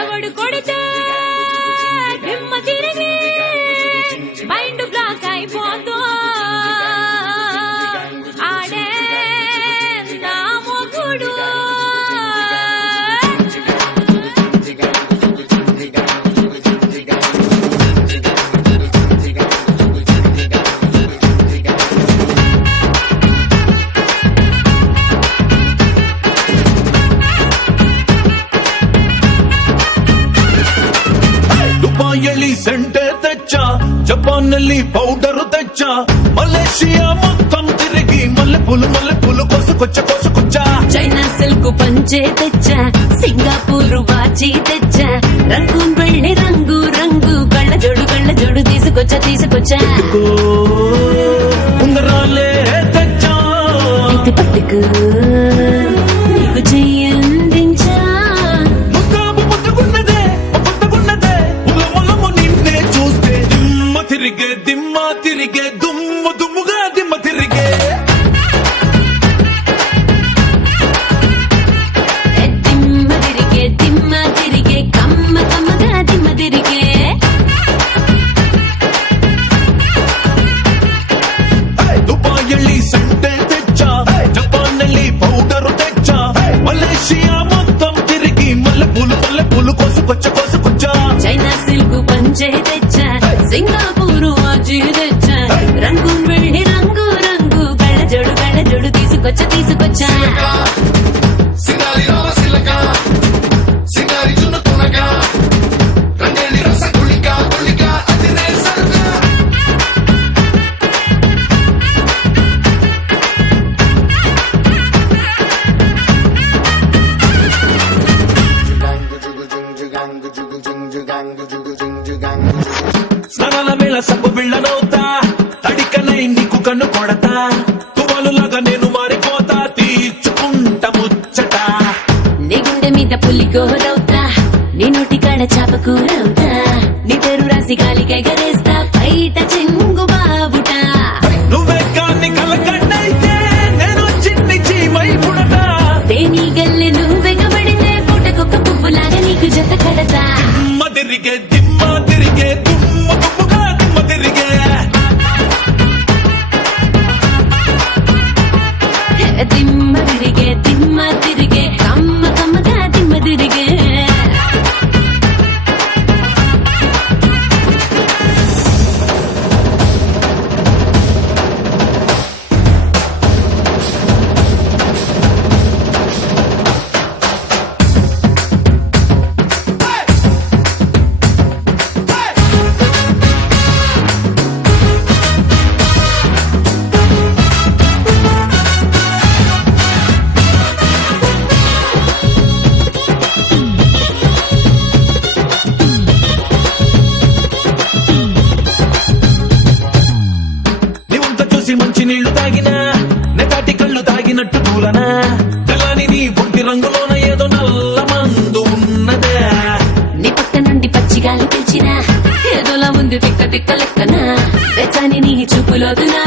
ఎవడు కొడితే దిమ్మ తిరిగి మైండ్ బ్లాక్ అయిపోతో ఆడే నా మొగుడు ದುಬಾಯಲ್ಲಿ ಸೆಂಟೆ ತೆಚ್ಚ, ಜಪಾನ್ನಲ್ಲಿ ಪೌಡರ್ ತೆಚ್ಚ, ಮಲೇಷಿಯಾ మొత్తం తిరిగి మల్లె పూలు కోసుకొచ్చ చైనా సిల్క్ పంచే తెచ్చా, సింగపూర్ వాచి తెచ్చా, రంగూన్ వెళ్ళి రంగు రంగు కళ్ళ జోడు తీసుకొచ్చా ఉంగరాలే తెచ్చా, ఇది పట్టుకు నీకు చెయ్యందించా ముద్దుగున్నదే ఉలములము నిన్నే చూస్తే దిమ్మ తిరిగే దుమ్ముగా దిమ్మ తిరిగే దిమ్మ తిరిగే కమ్మగా దిమ్మ తిరిగే ದುಬಾಯಲ್ಲಿ ಸೆಂಟೆ ತೆಚ್ಚ, ಜಪಾನ್ನಲ್ಲಿ ಪೌಡರ್ ತೆಚ್ಚ, ಮಲೇಷಿಯಾ మొత్తం తిరిగి మల్లె పూలు కోసుకొచ్చ చైనా సిల్క్ పంచే తెచ్చా, సింగపూర్ వాచి తెచ్చా, రంగూన్ వెళ్ళి రంగు రంగు కళ్ళ జోడు తీసుకొచ్చా సింగారి రామ సిలక సింగారి జున్ను తునక రంగేలి రస గుళిక అదిరే సరుక స్నానాల వేళ సబ్బు బిళ్ళనవుతా, తడికనై నీకు కన్ను కొడతా, తువాలులాగా నేను మారిపోతా, తీర్చుకుంట ముచ్చట నీ గుండె మీద పుల్లి గోరవుతా, నీ నోటి కాడ చాప కూరవుతా, నీ పేరు రాసి గాలికై గరేస్తా, బయట చెంగు బాబుట నువ్వే కాన్ని కలకట్టయితే నేను చిన్ని చీమై పుడతా, తేనీ గల్లె నువ్వెగబడితే పూటకొక్క పువ్వులాగా నీకు జత కడతా దిమ్మ తిరిగే దుమ్ముగా దిమ్మ తిరిగే దిమ్మ తిరిగే కమ్మగా దిమ్మ తిరిగే నీవంత చూసి మంచి నీళ్లు తాగినా, నెతాటి కళ్ళు తాగినట్టు పూలనా, తెల్లని నీ ఒంటి రంగులోన ఏదో నల్ల మందు ఉన్నదే, నీ పక్క నుండి పచ్చిగాలి పిలిచినా ఏదోలా ఉంది తిక్క లెక్కన వెచ్చని నీ చూపులోదునా